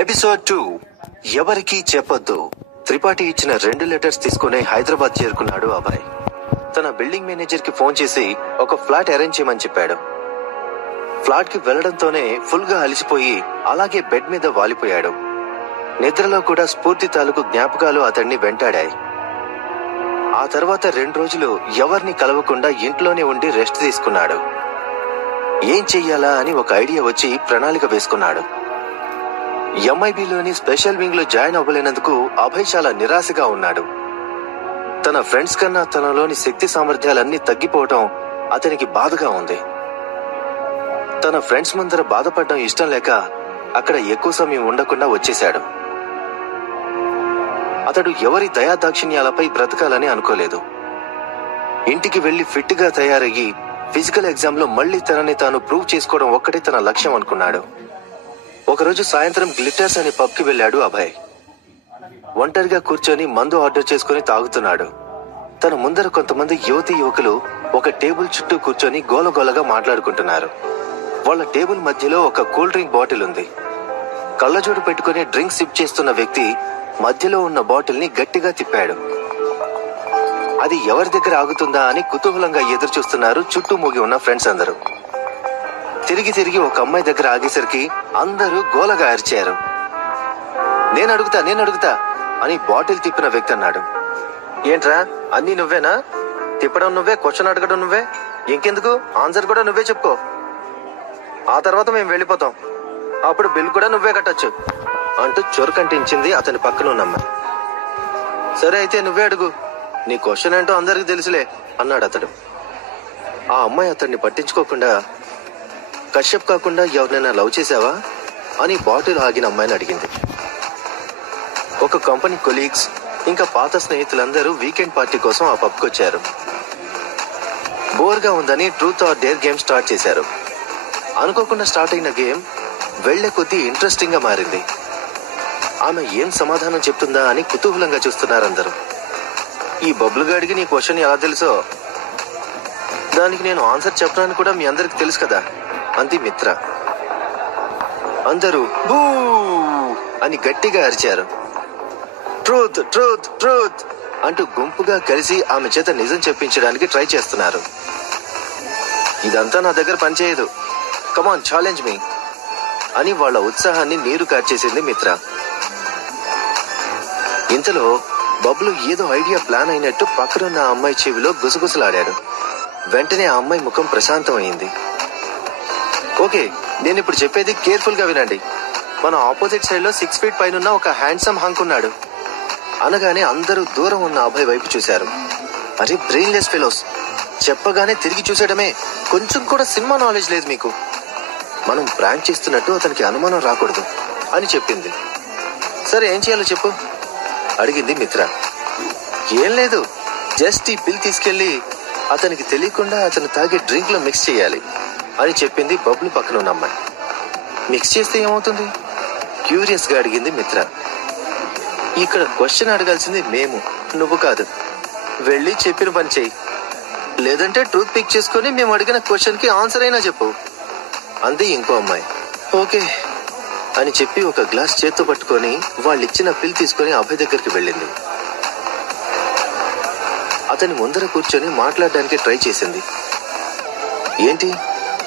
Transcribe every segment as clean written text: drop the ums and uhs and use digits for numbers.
Episode 2 ఎవరికీ చెప్పొద్దు. త్రిపాఠి ఇచ్చిన 2 లెటర్స్ తీసుకుని హైదరాబాద్ చేరుకున్నాడు అభయ్. తన బిల్డింగ్ మేనేజర్ కి ఫోన్ చేసి ఒక ఫ్లాట్ అరేంజ్ చేయమని చెప్పాడు. ఫ్లాట్ కి వెళ్లడంతోనే ఫుల్ గా అలిసిపోయి అలాగే బెడ్ మీద వాలిపోయాడు. నిద్రలో కూడా స్ఫూర్తి తాలూకు జ్ఞాపకాలు అతన్ని వెంటాడాయి. ఆ తర్వాత 2 రోజులు ఎవరిని కలవకుండా ఇంట్లోనే ఉండి రెస్ట్ తీసుకున్నాడు. ఏం చెయ్యాలా అని ఒక ఐడియా వచ్చి ప్రణాళిక వేసుకున్నాడు. ఎంఐబిలోని స్పెషల్ వింగ్ లో జాయిన్ అవ్వలేనందుకు అభయ్ చాలా నిరాశగా ఉన్నాడు. తన ఫ్రెండ్స్ కన్నా తనలోని శక్తి సామర్థ్యాలన్నీ తగ్గిపోవటం అతనికి బాధగా ఉంది. తన ఫ్రెండ్స్ ముందర బాధపడడం ఇష్టం లేక అక్కడ ఎక్కువ సమయం ఉండకుండా వచ్చేశాడు. అతడు ఎవరి దయాదాక్షిణ్యాలపై బ్రతకాలని అనుకోలేదు. ఇంటికి వెళ్లి ఫిట్ గా తయారయ్యి ఫిజికల్ ఎగ్జామ్ లో మళ్లీ తనని తాను ప్రూవ్ చేసుకోవడం ఒక్కటే తన లక్ష్యం అనుకున్నాడు. ఒకరోజు సాయంత్రం గ్లిటర్స్ అనే పబ్ కి వెళ్లాడు అభయ్. ఒంటరిగా కూర్చొని మందు ఆర్డర్ చేసుకుని తాగుతున్నాడు. తన ముందర కొంతమంది యువతి యువకులు ఒక టేబుల్ చుట్టూ కూర్చొని గోలగోలగా మాట్లాడుకుంటున్నారు. వాళ్ళ టేబుల్ మధ్యలో ఒక కూల్ డ్రింక్ బాటిల్ ఉంది. కళ్ళజోడు పెట్టుకుని డ్రింక్ సిప్ చేస్తున్న వ్యక్తి మధ్యలో ఉన్న బాటిల్ ని గట్టిగా తిప్పాడు. అది ఎవరి దగ్గర ఆగుతుందా అని కుతూహలంగా ఎదురు చూస్తున్నారు చుట్టూ మూగి ఉన్న ఫ్రెండ్స్ అందరూ. తిరిగి ఒక అమ్మాయి దగ్గర ఆగేసరికి అందరూ గోలగా అరిచారు. నేను అడుగుతా అని బాటిల్ తిప్పిన వ్యక్తి అన్నాడు. ఏంట్రా అన్ని నువ్వేనా? తిప్పడం నువ్వే, క్వశ్చన్ అడగడం నువ్వే, ఇంకెందుకు ఆన్సర్ కూడా నువ్వే చెప్పుకో. ఆ తర్వాత మేము వెళ్ళిపోతాం, అప్పుడు బిల్ కూడా నువ్వే కట్టొచ్చు అంటూ చొరకంటించింది అతని పక్కన ఉన్న అమ్మాయి. సరే అయితే నువ్వే అడుగు, నీ క్వశ్చన్ ఏంటో అందరికి తెలుసులే అన్నాడు అతడు. ఆ అమ్మాయి అతన్ని పట్టించుకోకుండా, కశ్యప్ కాకుండా ఎవరినైనా లవ్ చేసావా అని బాటిల్ ఆగిన అమ్మాయిని అడిగింది. ఒక కంపెనీ కొలీగ్స్ ఇంకా పాత స్నేహితులందరూ వీకెండ్ పార్టీ కోసం ఆ పబ్కి వచ్చారు. బోర్ గా ఉందని truth or dare game start చేశారు. అనుకోకుండా స్టార్ట్ అయిన గేమ్ వెళ్లే కొద్దీ ఇంట్రెస్టింగ్ గా మారింది. ఆమె ఏం సమాధానం చెప్తుందా అని కుతూహలంగా చూస్తున్నారందరూ. ఈ బబ్లుగాడికి నీ క్వశ్చన్ ఎలా తెలుసో, దానికి నేను ఆన్సర్ చెప్పడానికి కూడా మీ అందరికి తెలుసు కదా అంది మిత్ర. అందరూ బూ అని గట్టిగా అరిచారు. ట్రూత్ ట్రూత్ ట్రూత్ అంటూ గుంపుగా కలిసి ఆమె చేత నిజం చెప్పించడానికి ట్రై చేస్తున్నారు. ఇదంతా నా దగ్గర పనిచేయదు, కమాన్ ఛాలెంజ్ మీ అని వాళ్ళ ఉత్సాహాన్ని నీరు కార్చేసింది మిత్ర. ఇంతలో బబ్లు ఏదో ఐడియా ప్లాన్ అయినట్టు పక్కనున్న ఆ అమ్మాయి చెవిలో గుసగుసలాడాడు. వెంటనే ఆ అమ్మాయి ముఖం ప్రశాంతం అయింది. ఓకే, నేను ఇప్పుడు చెప్పేది కేర్ఫుల్ గా వినండి. మన ఆపోజిట్ సైడ్ లో 6 feet పైన ఒక హ్యాండ్సమ్ హంక్ ఉన్నాడు అనగానే అందరూ దూరం ఉన్న అభయ్ వైపు చూశారు. అరే బ్రెయిన్లెస్ ఫెలోస్, చెప్పగానే తిరిగి చూసేయడమే, కొంచెం కూడా సినిమా నాలెడ్జ్ లేదు మీకు. మనం ప్రాంక్ చేస్తున్నట్టు అతనికి అనుమానం రాకూడదు అని చెప్పింది. సరే ఏం చేయాలో చెప్పు అడిగింది మిత్ర. ఏం లేదు, జస్ట్ ఈ పిల్ తీసుకెళ్లి అతనికి తెలియకుండా అతను తాగే డ్రింక్ లో మిక్స్ చేయాలి అని చెప్పింది బబ్లు పక్కన ఉన్న అమ్మాయి. మిక్స్ చేస్తే ఏమవుతుంది క్యూరియస్ గా అడిగింది మిత్ర. ఇక్కడ క్వశ్చన్ అడగాల్సింది మేము, నువ్వు కాదు. వెళ్ళి చెప్పిన పని చెయ్యి, లేదంటే ట్రూత్ పిక్ చేసుకుని మేము అడిగిన క్వశ్చన్ కి ఆన్సర్ అయినా చెప్పు అంది ఇంకో అమ్మాయి. ఓకే అని చెప్పి ఒక గ్లాస్ చేత్తో పట్టుకొని వాళ్ళిచ్చిన పిల్ తీసుకుని అభయ్ దగ్గరికి వెళ్ళింది. అతని ముందర కూర్చొని మాట్లాడడానికి ట్రై చేసింది. ఏంటి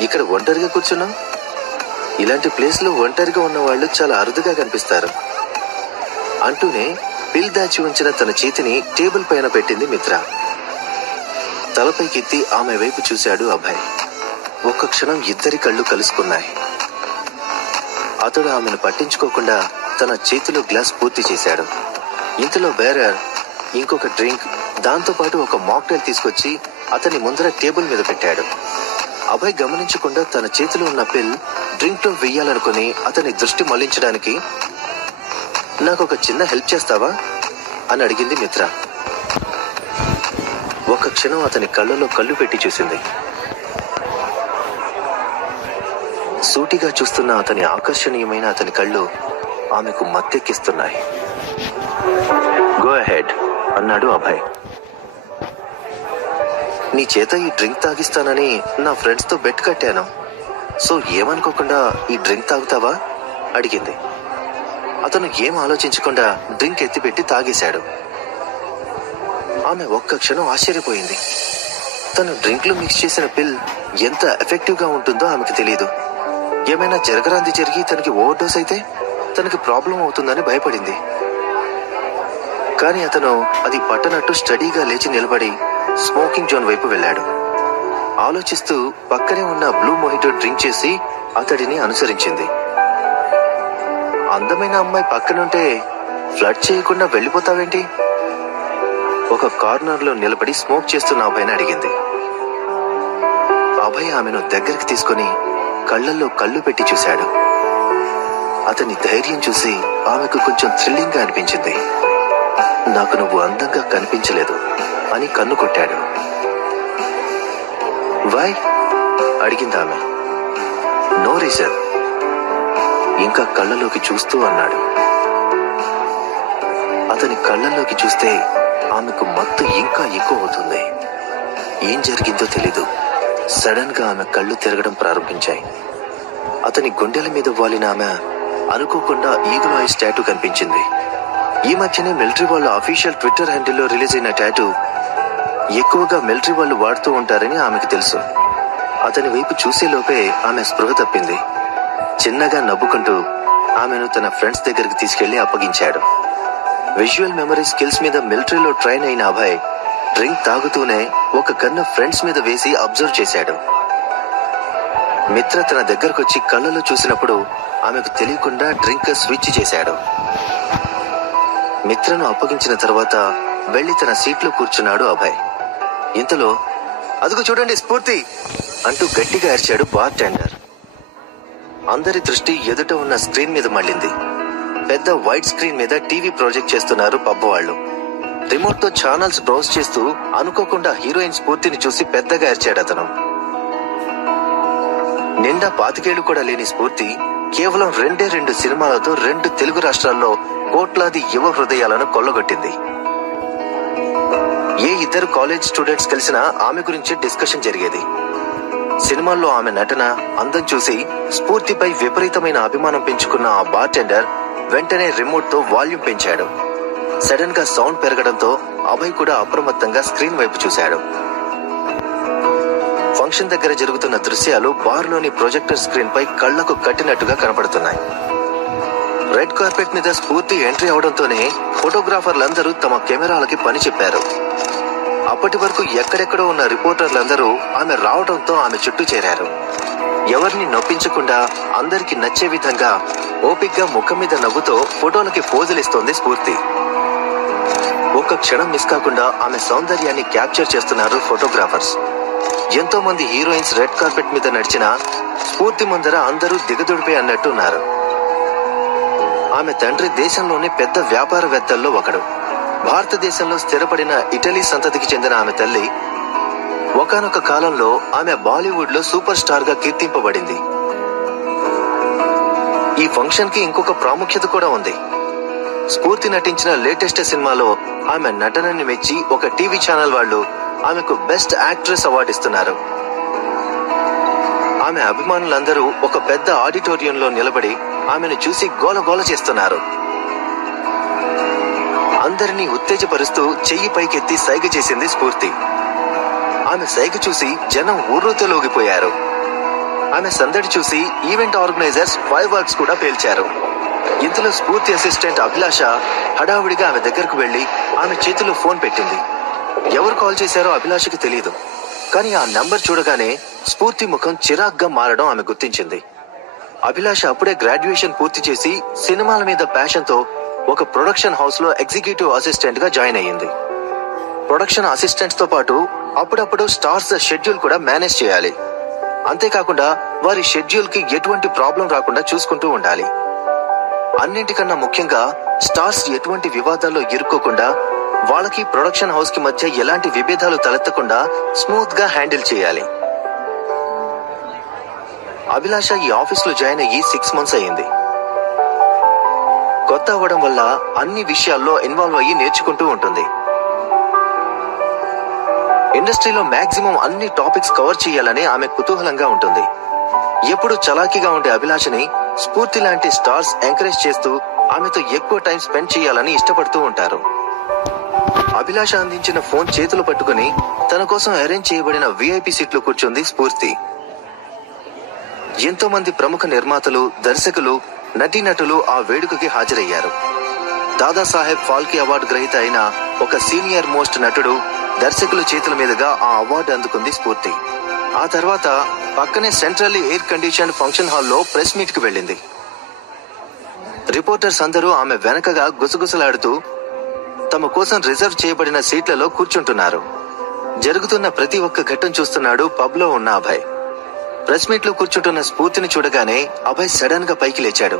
ఇక్కడ ఒంటరిగా కూర్చున్నాం? ఇలాంటి ప్లేస్ లో ఒంటరిగా ఉన్న వాళ్ళు చాలా అరుదుగా కనిపిస్తారు అంటూనే పిల్ దాచి ఉంచిన తన చేతిని టేబుల్ పైన పెట్టింది మిత్ర. తలపైకెత్తి ఆమె వైపు చూశాడు అభయ్. ఒక్క క్షణం ఇద్దరి కళ్ళు కలుసుకున్నాయి. అతడు ఆమెను పట్టించుకోకుండా తన చేతిలో గ్లాస్ పూర్తి చేశాడు. ఇంతలో బేరర్ ఇంకొక డ్రింక్, దాంతో పాటు ఒక మాక్టైల్ తీసుకొచ్చి అతని ముందర టేబుల్ మీద పెట్టాడు. అభయ్ గమనించకుండా తన చేతిలో ఉన్న పిల్ డ్రింక్ లో వెయ్యాలనుకుని అతని దృష్టి మళ్లించడానికి, నాకు ఒక చిన్న హెల్ప్ చేస్తావా అని అడిగింది మిత్ర. ఒక క్షణం అతని కళ్ళలో కళ్ళు పెట్టి చూసింది. సూటిగా చూస్తున్న అతని ఆకర్షణీయమైన అతని కళ్ళు ఆమెకు మత్తెక్కిస్తున్నాయి. గో అహెడ్ అన్నాడు అభయ్. నీ చేత ఈ డ్రింక్ తాగిస్తానని నా ఫ్రెండ్స్ తో బెట్ కట్టాను, సో ఏమనుకోకుండా ఈ డ్రింక్ తాగుతావా అడిగింది. అతను ఏం ఆలోచించకుండా డ్రింక్ ఎత్తిపెట్టి తాగేశాడు. ఆమె ఒక్క క్షణం ఆశ్చర్యపోయింది. తను డ్రింక్ లో మిక్స్ చేసిన పిల్ ఎంత ఎఫెక్టివ్ గా ఉంటుందో ఆమెకు తెలియదు. ఏమైనా జరగరాంది జరిగి తనకి ఓవర్ డోస్ అయితే తనకి ప్రాబ్లం అవుతుందని భయపడింది. కానీ అతను అది పట్టనట్టు స్టడీగా లేచి నిలబడి స్మోకింగ్ జోన్ వైపు వెళ్ళాడు. ఆలోచిస్తూ పక్కనే ఉన్న బ్లూ మొహిటో డ్రింక్ చేసి అతడిని అనుసరించింది. అందమైన అమ్మాయి పక్కనుంటే ఫ్లడ్ చేయకుండా వెళ్ళిపోతావేంటి? ఒక కార్నర్ లో నిలబడి స్మోక్ చేస్తున్న అభయ్ని అడిగింది. అభయ్ ఆమెను దగ్గరికి తీసుకుని కళ్ళల్లో కళ్ళు పెట్టి చూశాడు. అతని ధైర్యం చూసి ఆమెకు కొంచెం థ్రిల్లింగ్ గా అనిపించింది. నాకు నువ్వు అందంగా కనిపించలేదు అని కన్ను కొట్టాడు. వై అడిగింది ఆమె. నో రీజన్, ఇంకా కళ్ళలోకి చూస్తూ అన్నాడు. అతని కళ్ళల్లోకి చూస్తే ఆమెకు మత్తు ఇంకా ఎక్కువ అవుతుంది. ఏం జరిగిందో తెలీదు. సడన్ గా ఆమె కళ్ళు తిరగడం ప్రారంభించాయి. అతని గుండెల మీద వాలిన ఆమె అనుకోకుండా ఈగల్ ఐస్ టాటూ కనిపించింది. ఈ మధ్యనే మిలిటరీ వాళ్ళ అఫీషియల్ ట్విట్టర్ హ్యాండిల్లో రిలీజ్ అయిన టాటూ ఎక్కువగా మిలిటరీ వాళ్ళు వాడుతూ ఉంటారని ఆమెకు తెలుసు. అతని వైపు చూసేలోపే ఆమె స్పృహ తప్పింది. చిన్నగా నవ్వుకుంటూ ఆమెను తన ఫ్రెండ్స్ దగ్గరికి తీసుకెళ్లి అప్పగించాడు. విజువల్ మెమరీ స్కిల్స్ మీద మిలిటరీలో ట్రైన్ అయిన అభయ్ డ్రింక్ తాగుతూనే ఒక కన్ను ఫ్రెండ్స్ మీద వేసి అబ్జర్వ్ చేశాడు. మిత్ర తన దగ్గరకొచ్చి కళ్ళలో చూసినప్పుడు ఆమెకు తెలియకుండా డ్రింక్ స్విచ్ చేశాడు. మిత్రను అప్పగించిన తర్వాత వెళ్లి తన సీట్లో కూర్చున్నాడు అభయ్. ఇంతలో అదుగు చూడండి స్ఫూర్తి అంటూ గట్టిగా అరిచాడు బార్ టెండర్. అందరి దృష్టి ఎదుట ఉన్న స్క్రీన్ మీద మళ్ళింది. పెద్ద వైట్ స్క్రీన్ మీద టీవీ ప్రాజెక్ట్ చేస్తున్నారు పబ్ వాళ్ళు. రిమోట్ తో ఛానల్స్ బ్రౌజ్ చేస్తూ అనుకోకుండా హీరోయిన్ స్ఫూర్తిని చూసి పెద్దగా అరిచాడు అతను. నిండా 25 కూడా లేని స్ఫూర్తి కేవలం 2 సినిమాలతో 2 తెలుగు రాష్ట్రాల్లో కోట్లాది యువ హృదయాలను కొల్లగొట్టింది. ఏ 2 కాలేజ్ స్టూడెంట్స్ కలిసినా ఆమె గురించి డిస్కషన్ జరిగేది. సినిమాల్లో ఆమె నటన, అందం చూసి స్ఫూర్తిపై విపరీతమైన అభిమానం పెంచుకున్న ఆ బార్ టెండర్ వెంటనే రిమోట్ తో వాల్యూమ్ పెంచాడు. సడన్ గా సౌండ్ పెరగడంతో అభయ్ కూడా అప్రమత్తంగా స్క్రీన్ వైపు చూశాడు. ఫంక్షన్ దగ్గర జరుగుతున్న దృశ్యాలు బార్ లోని ప్రొజెక్టర్ స్క్రీన్ పై కళ్లకు కట్టినట్టుగా కనపడుతున్నాయి. రెడ్ కార్పెట్ మీద స్ఫూర్తి ఎంట్రీ అవడంతోనే ఫోటోగ్రాఫర్లందరూ తమ కెమెరాలకి పని చెప్పారు. అప్పటి వరకు ఎక్కడెక్కడో ఉన్న రిపోర్టర్లందరూ ఆమె రావడంతో ఆమె చుట్టూ చేరారు. ఎవరిని నొప్పించకుండా అందరికి నచ్చే విధంగా ఓపిగ్గా ముఖం మీద నవ్వుతో ఫోటోలకి పోజులిస్తోంది స్ఫూర్తి. ఒక్క క్షణం మిస్ కాకుండా ఆమె సౌందర్యాన్ని క్యాప్చర్ చేస్తున్నారు ఫోటోగ్రాఫర్స్. ఎంతో మంది హీరోయిన్స్ రెడ్ కార్పెట్ మీద నడిచిన స్ఫూర్తి ముందర అందరూ దిగదుడిపే అన్నట్టున్నారు. ఆమె తండ్రి దేశంలోనే పెద్ద వ్యాపారవేత్తల్లో ఒకడు. భారతదేశంలో స్థిరపడిన ఇటలీ సంతతికి చెందిన ఆమె తల్లి ఒకానొక కాలంలో ఆమె బాలీవుడ్ లో సూపర్ స్టార్ గా కీర్తింపబడింది. ఈ ఫంక్షన్ కి ఇంకొక ప్రాముఖ్యత కూడా ఉంది. స్ఫూర్తి నటించిన లేటెస్ట్ సినిమాలో ఆమె నటనని మెచ్చి ఒక టీవీ ఛానల్ వాళ్ళు ఆమెకు బెస్ట్ యాక్ట్రెస్ అవార్డు ఇస్తున్నారు. ఆమె అభిమానులందరూ ఒక పెద్ద ఆడిటోరియంలో నిలబడి ఆమెను చూసి గోలగోల చేస్తున్నారు. అందరినీ ఉత్తేజపరుస్తూ చెయ్యి పైకెత్తి సైగ చేసింది స్ఫూర్తి. ఆమె సైగ చూసి జనం ఊర్రూతలోగిపోయారు. ఆమె సందడి చూసి ఈవెంట్ ఆర్గనైజర్స్ ఫైర్ వర్క్స్ కూడా పేల్చారు. ఇంతలో స్ఫూర్తి అసిస్టెంట్ అభిలాష హడావుడిగా ఆమె దగ్గరకు వెళ్లి ఆమె చేతిలో ఫోన్ పెట్టింది. ఎవరు కాల్ చేశారో అభిలాషకి తెలియదు. కానీ ఆ నంబర్ చూడగానే స్ఫూర్తి ముఖం చిరాగ్గా మారడం ఆమె గుర్తించింది. అభిలాష అప్పుడే గ్రాడ్యుయేషన్ పూర్తి చేసి సినిమాల మీద ప్యాషన్ తో ఒక ప్రొడక్షన్ హౌస్ లో ఎగ్జిక్యూటివ్ అసిస్టెంట్ గా జాయిన్ అయ్యింది. ప్రొడక్షన్ అసిస్టెంట్స్ తో పాటు అప్పుడప్పుడు స్టార్స్ షెడ్యూల్ కూడా మేనేజ్ చేయాలి. అంతేకాకుండా వారి షెడ్యూల్ కి ఎటువంటి ప్రాబ్లం రాకుండా చూసుకుంటూ ఉండాలి. అన్నింటికన్నా ముఖ్యంగా స్టార్స్ ఎటువంటి వివాదాల్లో ఇరుక్కోకుండా వాళ్ళకి ప్రొడక్షన్ హౌస్ కి మధ్య ఎలాంటి విభేదాలు తలెత్తకుండా స్మూత్ గా హ్యాండిల్ చేయాలి. అభిలాష ఈ ఆఫీస్ లో జాయిన్ అయ్యి 6 months అయ్యింది. కొత్త అవ్వడం వల్ల అన్ని విషయాల్లో ఇన్వాల్వ్ అయ్యి నేర్చుకుంటూ ఉంటుంది. ఇండస్ట్రీలో మాక్సిమం అన్ని టాపిక్స్ కవర్ చేయాలని ఆమె కుతూహలంగా ఉంటుంది. ఎప్పుడు చలాకీగా ఉండే అభిలాషని స్ఫూర్తి లాంటి స్టార్స్ ఎంకరేజ్ చేస్తూ ఆమెతో ఎక్కువ టైం స్పెండ్ చేయాలని ఇష్టపడుతూ ఉంటారు. అభిలాష అందించిన ఫోన్ చేతులు పట్టుకుని తన కోసం అరేంజ్ చేయబడిన విఐపి సీట్లో కూర్చుంది స్ఫూర్తి. ఎంతో మంది ప్రముఖ నిర్మాతలు, దర్శకులు, నటీనటులు ఆ వేడుకకి హాజరయ్యారు. దాదాసాహెబ్ ఫాల్కే అవార్డు గ్రహీత అయిన ఒక సీనియర్ మోస్ట్ నటుడు, దర్శకుల చేతుల మీదుగా ఆ అవార్డు అందుకుంది స్ఫూర్తి. ఆ తర్వాత పక్కనే సెంట్రల్లీ ఎయిర్ కండిషన్ ఫంక్షన్ హాల్లో ప్రెస్ మీట్ కి వెళ్ళింది. రిపోర్టర్స్ అందరూ ఆమె వెనకగా గుసగుసలాడుతూ తమ కోసం రిజర్వ్ చేయబడిన సీట్లలో కూర్చుంటున్నారు. జరుగుతున్న ప్రతి ఒక్క ఘట్టం చూస్తున్నాడు పబ్ లో ఉన్న అభయ్. ప్రెస్ మీట్ లో కూర్చుంటున్న స్ఫూర్తిని చూడగానే అభయ్ సడన్ గా పైకి లేచాడు.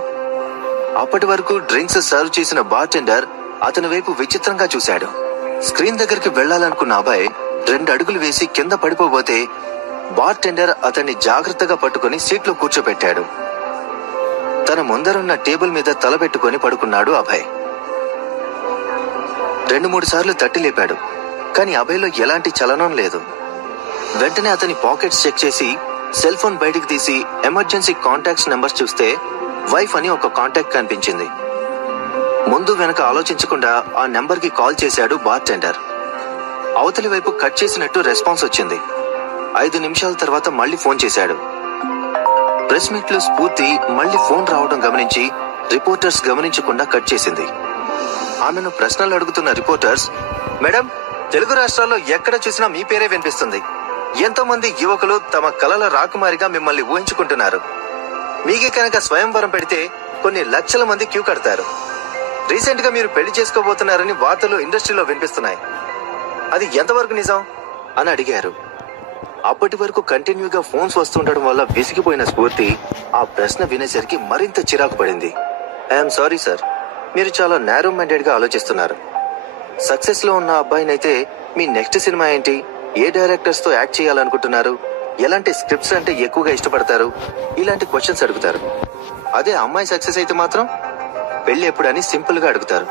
అప్పటి వరకు డ్రింక్స్ సర్వ్ చేసిన బార్ టెండర్ అతని వైపు విచిత్రంగా చూశాడు. స్క్రీన్ దగ్గరికి వెళ్లాలనుకున్న అభయ్ 2 అడుగులు వేసి కింద పడిపోబోతే బార్ టెండర్ అతన్ని జాగ్రత్తగా పట్టుకుని సీట్లో కూర్చోబెట్టాడు. తన ముందరున్న టేబుల్ మీద తలబెట్టుకుని పడుకున్నాడు అభయ్. 2-3 సార్లు తట్టి లేపాడు, కానీ అభయ్లో ఎలాంటి చలనం లేదు. వెంటనే అతని పాకెట్స్ చెక్ చేసి సెల్ ఫోన్ బయటికి తీసి ఎమర్జెన్సీ కాంటాక్ట్స్ నెంబర్స్ చూస్తే వైఫ్ అని ఒక కాంటాక్ట్ కనిపించింది. ముందు వెనక ఆలోచించకుండా ఆ నెంబర్ కి కాల్ చేశాడు బార్ టెండర్. అవతలి వైపు కట్ చేసినట్టు రెస్పాన్స్ వచ్చింది. 5 నిమిషాల తర్వాత మళ్లీ ఫోన్ చేశాడు. ప్రెస్ మీట్ లో స్ఫూర్తి మళ్లీ ఫోన్ రావడం గమనించి రిపోర్టర్స్ గమనించకుండా కట్ చేసింది. ఆమెను ప్రశ్నలు అడుగుతున్న రిపోర్టర్స్, మేడం, తెలుగు రాష్ట్రాల్లో ఎక్కడ చూసినా మీ పేరే వినిపిస్తుంది. ఎంతో మంది యువకులు తమ కలల రాకుమారిగా మిమ్మల్ని ఊహించుకుంటున్నారు. మీకే కనుక స్వయంవరం పెడితే కొన్ని లక్షల మంది క్యూ కడతారు. రీసెంట్ గా మీరు పెళ్లి చేసుకోబోతున్నారని వార్తలు ఇండస్ట్రీలో వినిపిస్తున్నాయి. అది ఎంతవరకు నిజం అని అడిగారు. అప్పటి వరకు కంటిన్యూగా ఫోన్స్ వస్తుండడం వల్ల విసిగిపోయిన స్ఫూర్తి ఆ ప్రశ్న వినేసరికి మరింత చిరాకు పడింది. ఐఎమ్ సారీ సార్, మీరు చాలా నేరో మైండెడ్ గా ఆలోచిస్తున్నారు. సక్సెస్ లో ఉన్న అబ్బాయినైతే మీ నెక్స్ట్ సినిమా ఏంటి, ఏ డైరెక్టర్స్ తో యాక్ట్ చేయాలనుకుంటున్నారు, ఎలాంటి స్క్రిప్ట్స్ అంటే ఎక్కువగా ఇష్టపడతారు, ఇలాంటి క్వశ్చన్స్ అడుగుతారు. అదే అమ్మాయి సక్సెస్ అయితే మాత్రం పెళ్లి ఎప్పుడని సింపుల్ గా అడుగుతారు.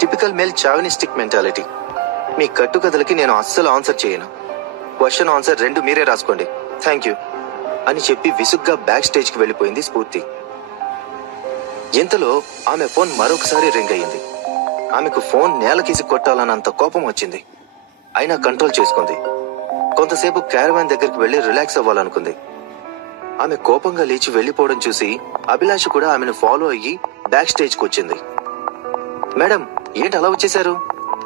Typical male chauvinistic mentality. మీ కట్టుకథలకి నేను అస్సలు ఆన్సర్ చేయను. క్వశ్చన్ ఆన్సర్ 2 మీరే రాసుకోండి, థ్యాంక్ యూ అని చెప్పి విసుగ్గా బ్యాక్ స్టేజ్ కి వెళ్లిపోయింది స్ఫూర్తి. ఇంతలో ఆమె ఫోన్ మరొకసారి రింగ్ అయ్యింది. ఆమెకు ఫోన్ నేలకేసి కొట్టాలన్నంత కోపం వచ్చింది. అయినా కంట్రోల్ చేసుకుంది. కొంతసేపు క్యారవాన్ దగ్గరికి వెళ్లి రిలాక్స్ అవ్వాలనుకుంది. ఆమె కోపంగా లేచి వెళ్లిపోవడం చూసి అభిలాష్ కూడా ఆమెను ఫాలో అయ్యి బ్యాక్ స్టేజ్ కు వచ్చింది. మేడం, ఏంటి అలా వచ్చేశారు?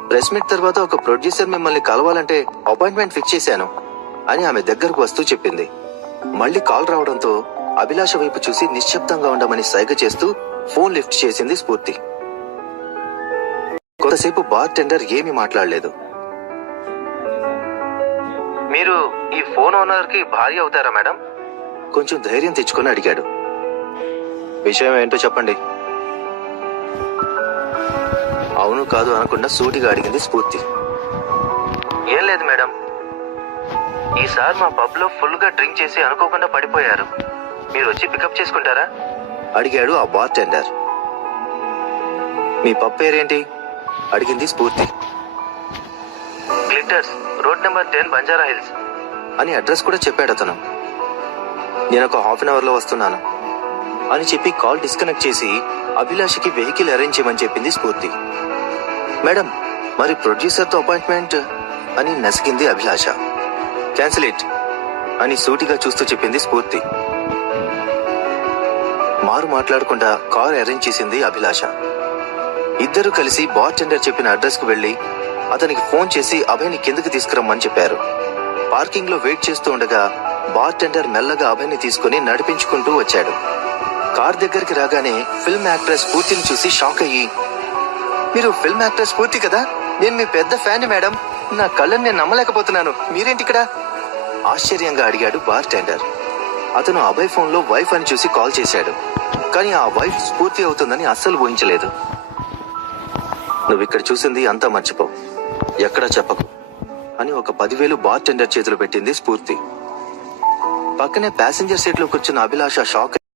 ప్రెస్ మీట్ తర్వాత ఒక ప్రొడ్యూసర్ మిమ్మల్ని కలవాలంటే అపాయింట్మెంట్ ఫిక్స్ చేశాను అని ఆమె దగ్గరకు వస్తూ చెప్పింది. మళ్లీ కాల్ రావడంతో అభిలాష వైపు చూసి నిశ్శబ్దంగా ఉండమని సైగ చేస్తూ ఫోన్ లిఫ్ట్ చేసింది స్ఫూర్తి. కొంతసేపు బార్ టెండర్ ఏమీ మాట్లాడలేదు. మీరు ఈ ఫోన్ ఓనర్ కి భార్య అవుతారా మేడం? కొంచెం ధైర్యం తెచ్చుకొని అడిగాడు. విషయం ఏంటో చెప్పండి. అవును కాదు అనకుండా సూటిగా అడిగింది స్ఫూర్తి. ఏం లేదు మేడం, ఈసారి మా పబ్ లో ఫుల్ గా డ్రింక్ చేసి అనుకోకుండా పడిపోయారు. మీరు వచ్చి పికప్ చేసుకుంటారా అడిగాడు ఆ బార్ టెండర్. మీ పబ్ పేరేంటి అడిగింది స్ఫూర్తి. Glitters, road number 10, Banjara hills అని అడ్రస్ కూడా చెప్పాడు అతను. నేను ఒక హాఫ్ అన్ అవర్ లో వస్తున్నాను అని చెప్పి కాల్ డిస్కనెక్ట్ చేసి అభిలాషకి వెహికల్ అరేంజ్ చేయమని చెప్పింది స్ఫూర్తి. మేడం, మరి ప్రొడ్యూసర్ తో అపాయింట్మెంట్ అని నసిగింది అభిలాష. క్యాన్సిల్ ఇట్ అని సూటిగా చూస్తూ చెప్పింది స్ఫూర్తి. మారు మాట్లాడకుండా కార్ అరేంజ్ చేసింది అభిలాష. ఇద్దరు కలిసి బార్ టెండర్ చెప్పిన అడ్రస్ కు వెళ్లి అతనికి ఫోన్ చేసి అభయ్ని కిందకి తీసుకురమ్మని చెప్పారు. పార్కింగ్ లో వెయిట్ చేస్తూ ఉండగా బార్ టెండర్ మెల్లగా అభయ్ని తీసుకుని నడిపించుకుంటూ వచ్చాడు. కార్ దగ్గరికి రాగానే ఫిల్మ్ యాక్ట్రెస్ స్ఫూర్తిని చూసి షాక్ అయ్యి, మీరు ఫిల్మ్ యాక్ట్రెస్ స్ఫూర్తి కదా? నేను మీ పెద్ద ఫ్యాన్ మేడం, నా కళ్ళని నేను నమ్మలేకపోతున్నాను, మీరేంటి ఇక్కడ ఆశ్చర్యంగా అడిగాడు బార్ టెండర్. అతను అభయ్ ఫోన్ లో వైఫ్ అని చూసి కాల్ చేశాడు, కానీ ఆ వైఫ్ స్ఫూర్తి అవుతుందని అస్సలు ఊహించలేదు. నువ్విక్కడ చూసింది అంతా మర్చిపో, ఎక్కడా చెప్పకు అని ఒక 10,000 బార్ టెండర్ చేతులు పెట్టింది స్ఫూర్తి. పక్కనే ప్యాసింజర్ సీట్ లో కూర్చున్న అభిలాష షాక్